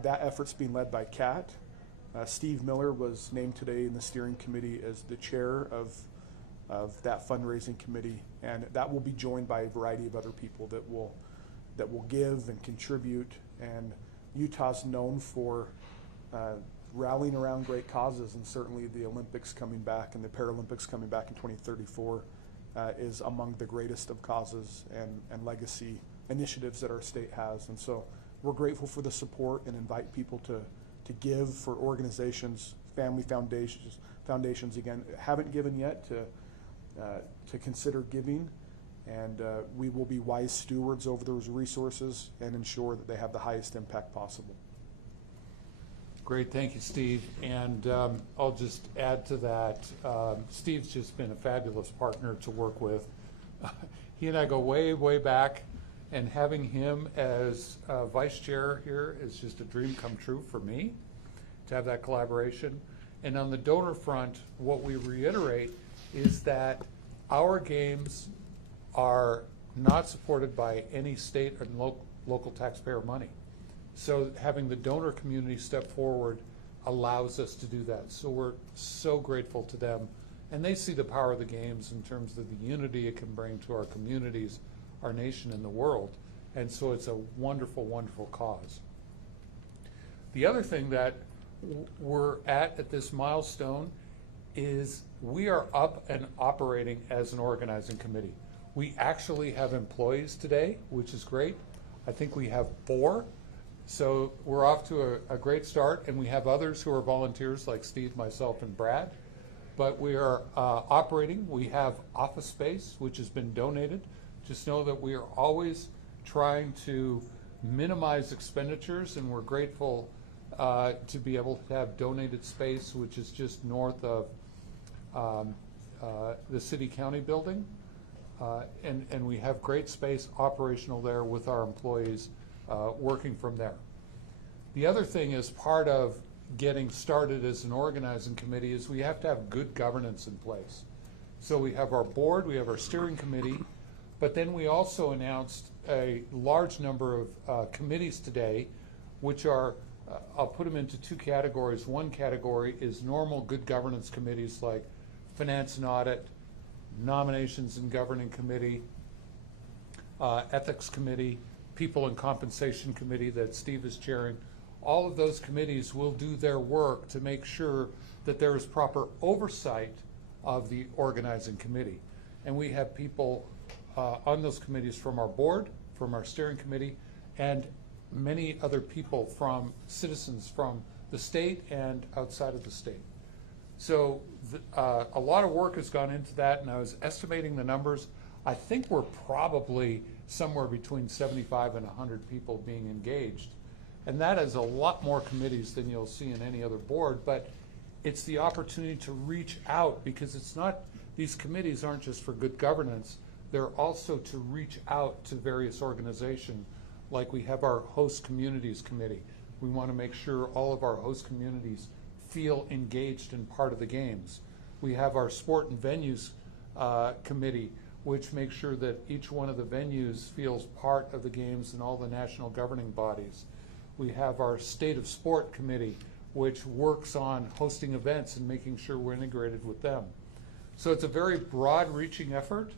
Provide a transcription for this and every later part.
That effort's being led by Kat. Steve Miller was named today in the steering committee as the chair of that fundraising committee, and that will be joined by a variety of other people that will give and contribute. And Utah's known for rallying around great causes, and certainly the Olympics coming back and the Paralympics coming back in 2034 is among the greatest of causes and legacy initiatives that our state has. And so we're grateful for the support and invite people to give for organizations, family foundations again, haven't given yet, to consider giving. And we will be wise stewards over those resources and ensure that they have the highest impact possible. Great, thank you, Steve. And I'll just add to that, Steve's just been a fabulous partner to work with. He and I go way, way back, and having him as vice chair here is just a dream come true for me, to have that collaboration. And on the donor front, what we reiterate is that our games are not supported by any state or local taxpayer money. So having the donor community step forward allows us to do that. So we're so grateful to them. And they see the power of the games in terms of the unity it can bring to our communities, our nation, and the world. And so it's a wonderful, wonderful cause. The other thing that we're at this milestone is we are up and operating as an organizing committee. We actually have employees today, which is great. I think we have 4. So we're off to a great start, and we have others who are volunteers like Steve, myself, and Brad. But we are operating. We have office space, which has been donated. Just know that we are always trying to minimize expenditures, and we're grateful to be able to have donated space, which is just north of the city-county building. And we have great space operational there with our employees working from there. The other thing is part of getting started as an organizing committee is we have to have good governance in place. So we have our board, we have our steering committee, but then we also announced a large number of committees today, which are, I'll put them into 2 categories. One category is normal good governance committees like Finance and Audit, Nominations and Governing Committee, Ethics Committee, People and Compensation Committee that Steve is chairing. All of those committees will do their work to make sure that there is proper oversight of the organizing committee. And we have people on those committees from our board, from our steering committee, and many other people from citizens from the state and outside of the state. So a lot of work has gone into that, and I was estimating the numbers. I think we're probably somewhere between 75 and 100 people being engaged. And that is a lot more committees than you'll see in any other board, but it's the opportunity to reach out, because it's not, these committees aren't just for good governance, they're also to reach out to various organizations. Like we have our host communities committee. We want to make sure all of our host communities feel engaged in part of the games. We have our sport and venues committee, which makes sure that each one of the venues feels part of the games and all the national governing bodies. We have our State of Sport committee, which works on hosting events and making sure we're integrated with them. So it's a very broad-reaching effort,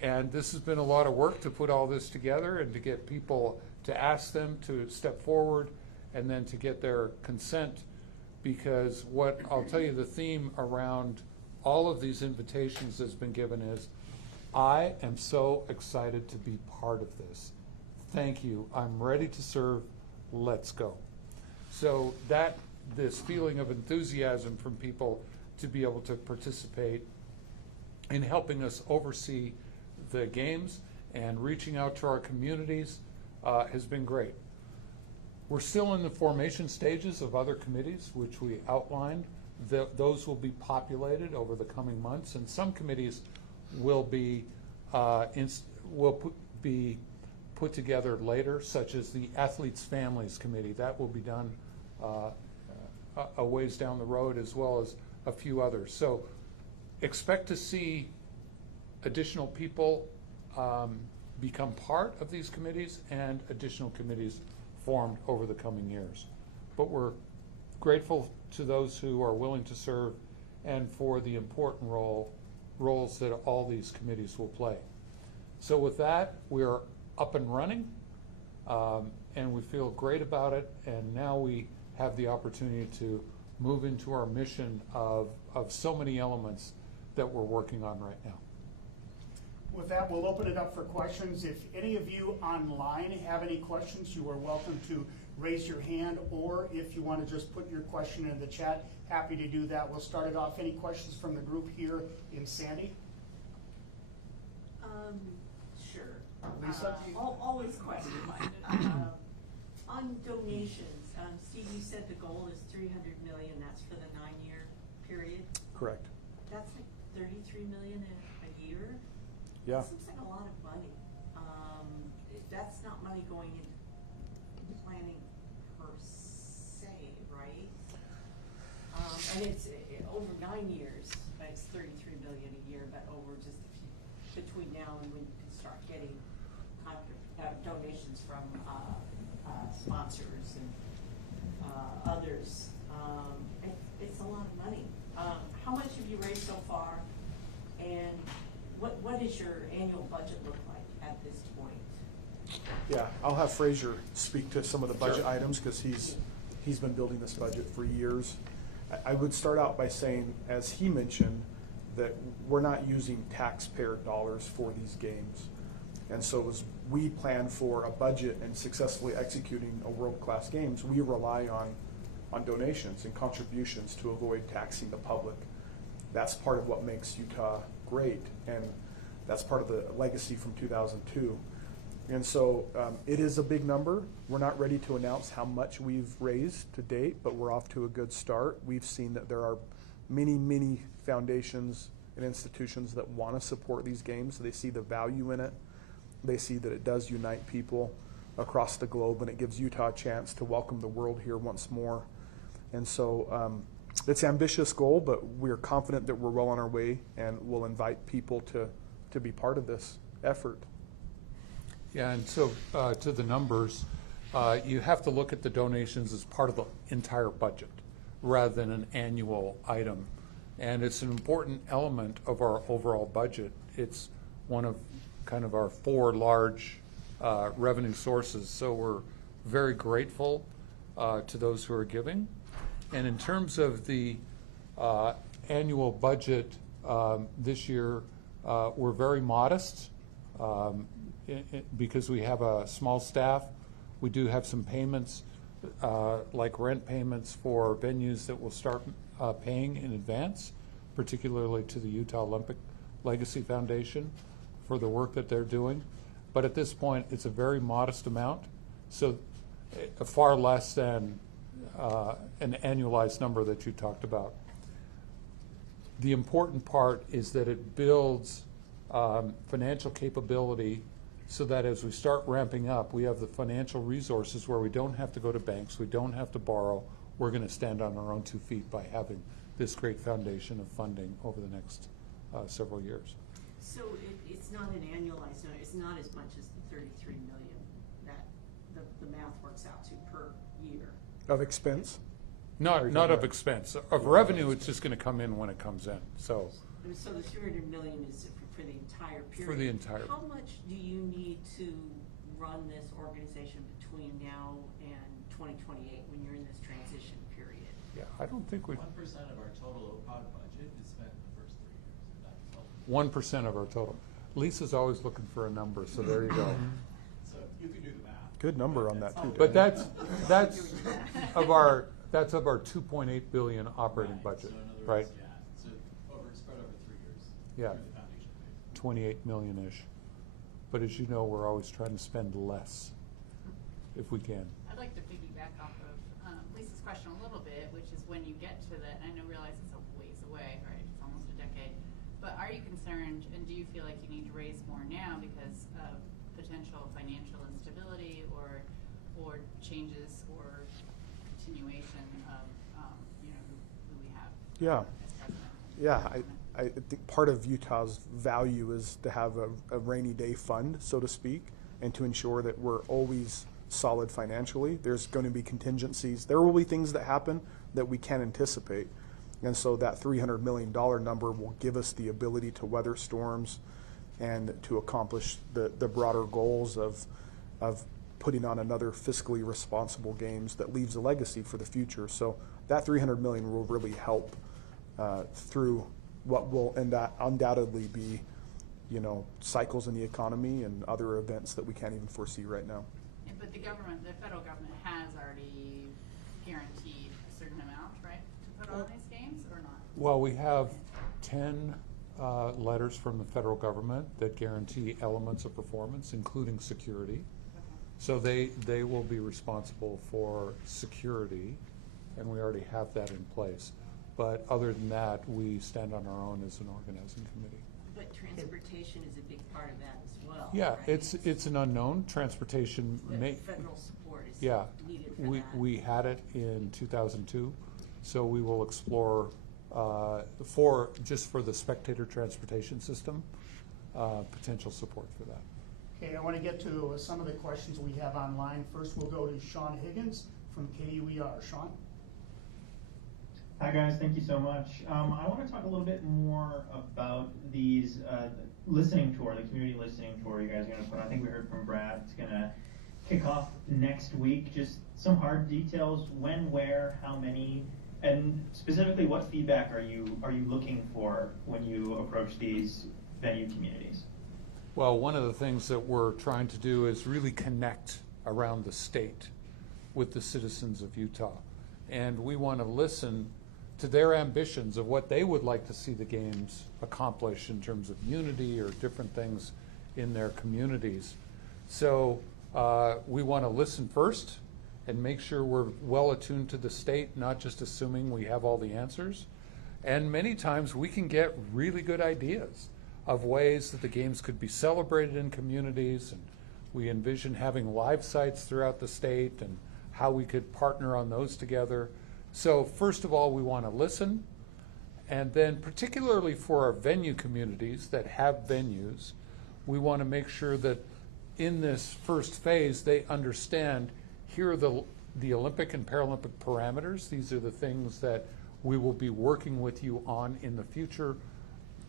and this has been a lot of work to put all this together and to get people, to ask them to step forward and then to get their consent, because what I'll tell you, the theme around all of these invitations that's been given is, I am so excited to be part of this. Thank you. I'm ready to serve. Let's go. So that, this feeling of enthusiasm from people to be able to participate in helping us oversee the games and reaching out to our communities has been great. We're still in the formation stages of other committees, which we outlined. Those will be populated over the coming months, and some committees will be put together later, such as the Athletes Families Committee. That will be done a ways down the road, as well as a few others. So expect to see additional people become part of these committees and additional committees formed over the coming years. But we're grateful to those who are willing to serve and for the important roles that all these committees will play. So with that, we are up and running, and we feel great about it, and now we have the opportunity to move into our mission of so many elements that we're working on right now. With that, we'll open it up for questions. If any of you online have any questions, you are welcome to raise your hand, or if you want to just put your question in the chat, happy to do that. We'll start it off. Any questions from the group here in Sandy? Sure. Lisa? Always question. On donations, Steve, you said the goal is 300 million. That's for the 9-year period. Correct. That's like 33 million a year. Yeah. That seems like a lot of money. That's not money going into planning per se, right? And it's over 9 years. It's 33 million a year, but over just between now and when you can start getting donations from sponsors and others. It's a lot of money. How much have you raised so far? And what does your annual budget look like at this point? Yeah, I'll have Fraser speak to some of the budget Sure. items because he's been building this budget for years. I would start out by saying, as he mentioned, that we're not using taxpayer dollars for these games. And so as we plan for a budget and successfully executing a world-class games, we rely on donations and contributions to avoid taxing the public. That's part of what makes Utah great, and that's part of the legacy from 2002. And so it is a big number. We're not ready to announce how much we've raised to date, but we're off to a good start. We've seen that there are many, many foundations and institutions that want to support these games. They see the value in it. They see that it does unite people across the globe, and it gives Utah a chance to welcome the world here once more. And so it's an ambitious goal, but we're confident that we're well on our way, and we'll invite people to be part of this effort. Yeah, and so to the numbers, you have to look at the donations as part of the entire budget rather than an annual item. And it's an important element of our overall budget. It's one of kind of our 4 large revenue sources. So we're very grateful to those who are giving. And in terms of the annual budget this year, we're very modest. Because we have a small staff, we do have some payments, like rent payments for venues that will start paying in advance, particularly to the Utah Olympic Legacy Foundation for the work that they're doing. But at this point, it's a very modest amount, so far less than an annualized number that you talked about. The important part is that it builds financial capability so that as we start ramping up, we have the financial resources where we don't have to go to banks, we don't have to borrow. We're going to stand on our own 2 feet by having this great foundation of funding over the next several years. So it's not an annualized number. It's not as much as the 33 million that the math works out to per year. Of expense? Not of expense. Of revenue, it's just going to come in when it comes in. So And so the 300 million is for the entire period. For the entire. How much do you need to run this organization between now and 2028 when you're in this transition period? yeah, I don't think we. 1% of our total OPOD budget is spent in the first 3 years. That's 1% of our total. Lisa's always looking for a number, so there you go. so you can do the math. Good number on that, too. But that's of our 2.8 billion operating Right. budget, So in other right? words, yeah. So spread over 3 years. Yeah. Through the foundation phase. 28 million-ish. But as you know, we're always trying to spend less if we can. I'd like to piggyback off of Lisa's question a little bit, which is when you get to that, I realize it's a ways away, right? It's almost a decade. But are you concerned, and do you feel like you need to raise more now because of potential financial instability or changes or continuation of, who we have Yeah. as president? Yeah, I think part of Utah's value is to have a rainy day fund, so to speak, and to ensure that we're always solid financially. There's going to be contingencies. There will be things that happen that we can't anticipate. And so that $300 million number will give us the ability to weather storms and to accomplish the broader goals of putting on another fiscally responsible games that leaves a legacy for the future. So that $300 million will really help through what will undoubtedly be, cycles in the economy and other events that we can't even foresee right now. Yeah, but the federal government has already guaranteed a certain amount, right, to put on these games, or not? Well, we have 10 letters from the federal government that guarantee elements of performance, including security. So they will be responsible for security, and we already have that in place. But other than that, we stand on our own as an organizing committee. But transportation is a big part of that as well. Yeah, right? it's an unknown. Transportation Federal support is yeah, needed for that. we had it in 2002, so we will explore just for the spectator transportation system, potential support for that. Okay, I want to get to some of the questions we have online. First, we'll go to Sean Higgins from KUER. Sean? Hi guys, thank you so much. I want to talk a little bit more about these listening tour, the community listening tour you guys are going to put on. I think we heard from Brad, it's going to kick off next week. Just some hard details, when, where, how many, and specifically what feedback are you looking for when you approach these venue communities? Well, one of the things that we're trying to do is really connect around the state with the citizens of Utah. And we want to listen to their ambitions of what they would like to see the games accomplish in terms of unity or different things in their communities. So we want to listen first and make sure we're well attuned to the state, not just assuming we have all the answers. And many times we can get really good ideas of ways that the games could be celebrated in communities, and we envision having live sites throughout the state and how we could partner on those together. So first of all, we want to listen, and then particularly for our venue communities that have venues, we want to make sure that in this first phase they understand here are the Olympic and Paralympic parameters. These are the things that we will be working with you on in the future,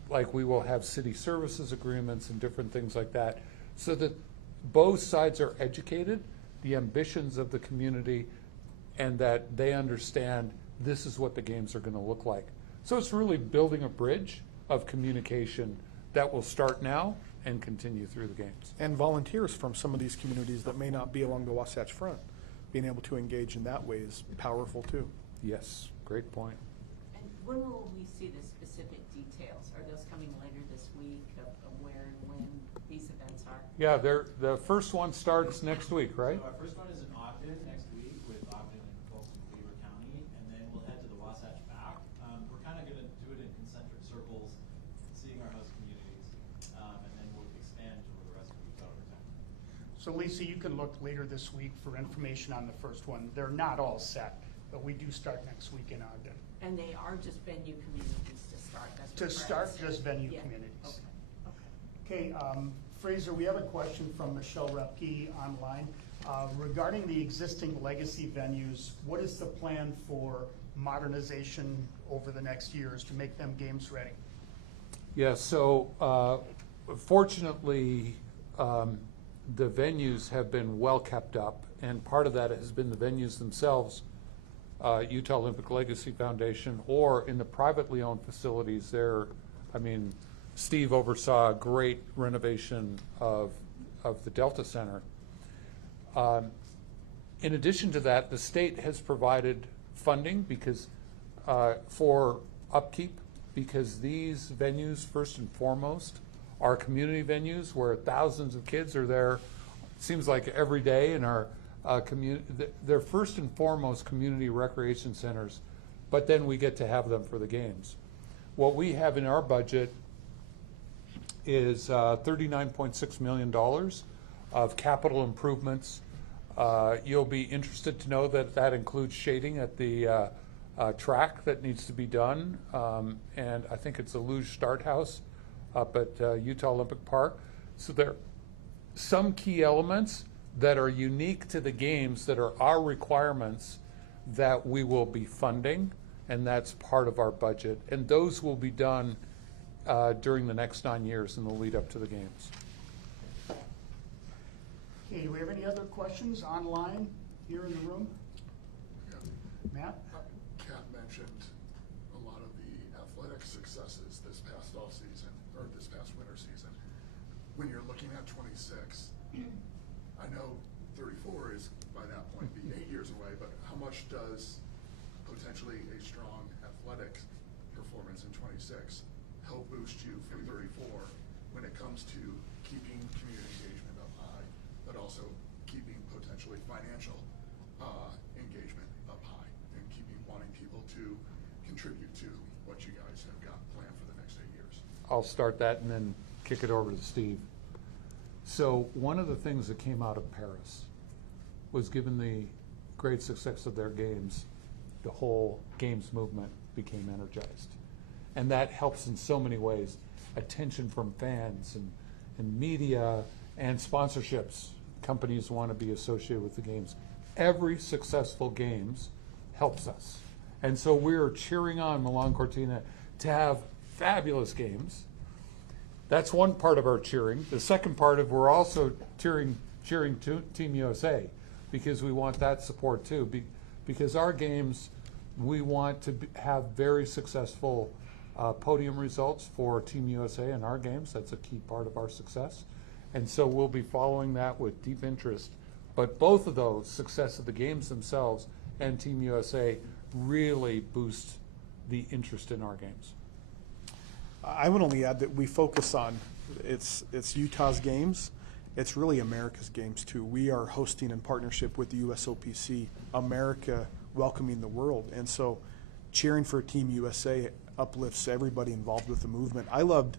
like we will have city services agreements and different things like that, so that both sides are educated, the ambitions of the community, and that they understand this is what the games are going to look like. So it's really building a bridge of communication that will start now and continue through the games. And volunteers from some of these communities that may not be along the Wasatch Front, being able to engage in that way is powerful too. Yes, great point. And when will we see the specific details? Are those coming later this week of where and when these events are? Yeah, the first one starts next week, right? So our first one is in Ogden next week with Ogden and folks in Cleaver County, and then we'll head to the Wasatch back. We're kind of going to do it in concentric circles, seeing our host communities, and then we'll expand over the rest of Utah over time. So Lisa, you can look later this week for information on the first one. They're not all set, but we do start next week in Ogden. And they are just venue communities to start? That's what To Brad start, said. just venue Yeah. communities. Okay. Okay, Fraser, we have a question from Michelle Repke online. Regarding the existing legacy venues, what is the plan for modernization over the next years to make them games ready? Yeah, so fortunately, the venues have been well kept up, and part of that has been the venues themselves, Utah Olympic Legacy Foundation, or in the privately owned facilities there. I mean, Steve oversaw a great renovation of the Delta Center. In addition to that, the state has provided funding because for upkeep, because these venues, first and foremost, are community venues where thousands of kids are there. Seems like every day in our community. They're first and foremost community recreation centers, but then we get to have them for the games. What we have in our budget is $39.6 million of capital improvements. You'll be interested to know that that includes shading at the track that needs to be done, and I think it's a luge start house up at Utah Olympic Park. So there are some key elements, that are unique to the games, that are our requirements, that we will be funding, and that's part of our budget. And those will be done during the next 9 years in the lead up to the games. Okay, do we have any other questions online here in the room? Matt? Kat mentioned a lot of the athletic successes this past off season, or this past winter season. When you're looking at 26, I know 34 is by that point be 8 years away, but how much does potentially a strong athletic performance in 26 help boost you for 34 when it comes to keeping community engagement up high, but also keeping potentially financial engagement up high and keeping wanting people to contribute to what you guys have got planned for the next 8 years? I'll start that and then kick it over to Steve. So one of the things that came out of Paris was, given the great success of their games, the whole games movement became energized. And that helps in so many ways. Attention from fans and media and sponsorships. Companies want to be associated with the games. Every successful games helps us. And so we're cheering on Milan Cortina to have fabulous games. That's one part of our cheering. The second part of, we're also cheering Team USA, because we want that support too. Because our games, we want to have very successful podium results for Team USA in our games. That's a key part of our success. And so we'll be following that with deep interest. But both of those, success of the games themselves and Team USA, really boost the interest in our games. I would only add that we focus on, it's Utah's games. It's really America's games too. We are hosting in partnership with the USOPC, America welcoming the world. And so cheering for Team USA uplifts everybody involved with the movement. I loved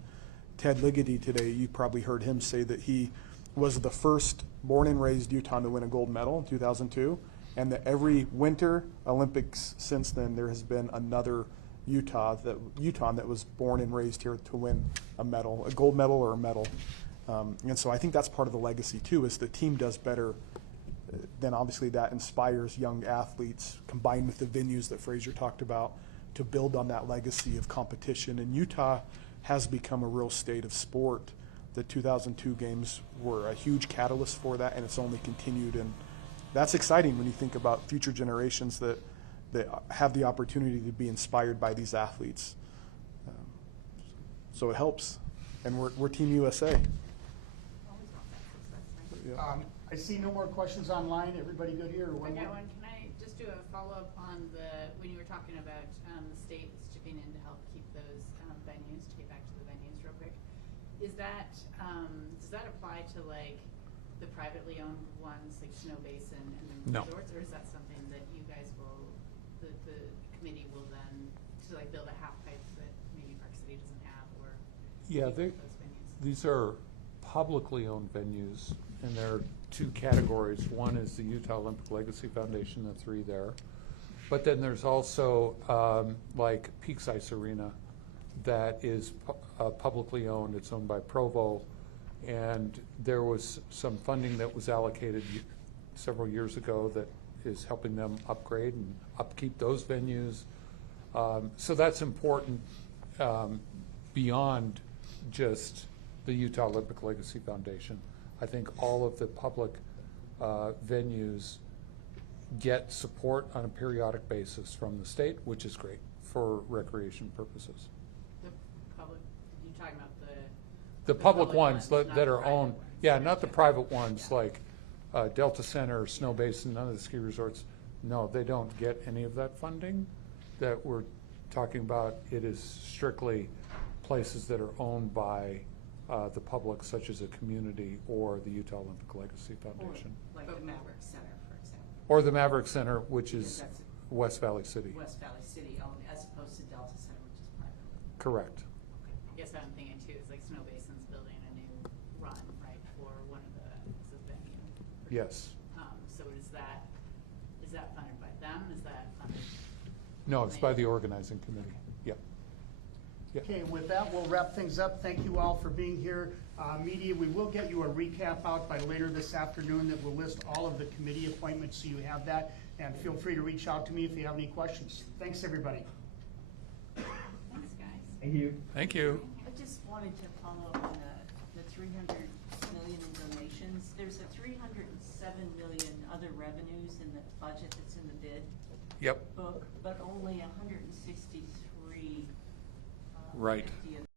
Ted Ligety today. You probably heard him say that he was the first born and raised Utahn to win a gold medal in 2002, and that every Winter Olympics since then there has been another Utahn that was born and raised here to win a medal, a gold medal or a medal. And so I think that's part of the legacy too, is the team does better. Then obviously that inspires young athletes, combined with the venues that Fraser talked about, to build on that legacy of competition. And Utah has become a real state of sport. The 2002 games were a huge catalyst for that, and it's only continued. And that's exciting when you think about future generations that have the opportunity to be inspired by these athletes. So it helps. And we're Team USA. Yeah. I see no more questions online. Everybody good here? Or I one got more? one. Can I just do a follow-up on when you were talking about the state chipping in to help keep those venues, to get back to the venues real quick? Is that, does that apply to like the privately owned ones like Snow Basin and then No. resorts? Or is that something that you guys will, the committee will then, to like build a half pipe that maybe Park City doesn't have, or Yeah, keep those venues? these are publicly owned venues, and there are two categories. One is the Utah Olympic Legacy Foundation, the three there. But then there's also like Peaks Ice Arena that is publicly owned. It's owned by Provo, and there was some funding that was allocated several years ago that is helping them upgrade and upkeep those venues. So that's important beyond just the Utah Olympic Legacy Foundation. I think all of the public venues get support on a periodic basis from the state, which is great for recreation purposes. The public, you talking about The public ones not that the are private owned, ones. yeah, not the Gotcha. private ones Yeah. like Delta Center, Snow Basin, none of the ski resorts. No, they don't get any of that funding that we're talking about. It is strictly places that are owned by the public, such as a community or the Utah Olympic Legacy Foundation. Like the Maverick Center, for example. Or the Maverick Center, which Because is that's West Valley City. West Valley City owned, as opposed to Delta Center, which is private. Correct. I guess what I'm thinking too is like Snow Basin's building a new run, right, for one of the venue. Yes. So is that funded by them? Is that funded? No, it's by the organizing committee. Yeah. Yeah. Okay, with that, we'll wrap things up. Thank you all for being here. Media, we will get you a recap out by later this afternoon that will list all of the committee appointments, so you have that. And feel free to reach out to me if you have any questions. Thanks, everybody. Thanks, guys. Thank you. Thank you. I just wanted to follow up on the 300 million in donations. There's a 307 million other revenues in the budget that's in the bid Yep. book, but only 163. Right. 50 of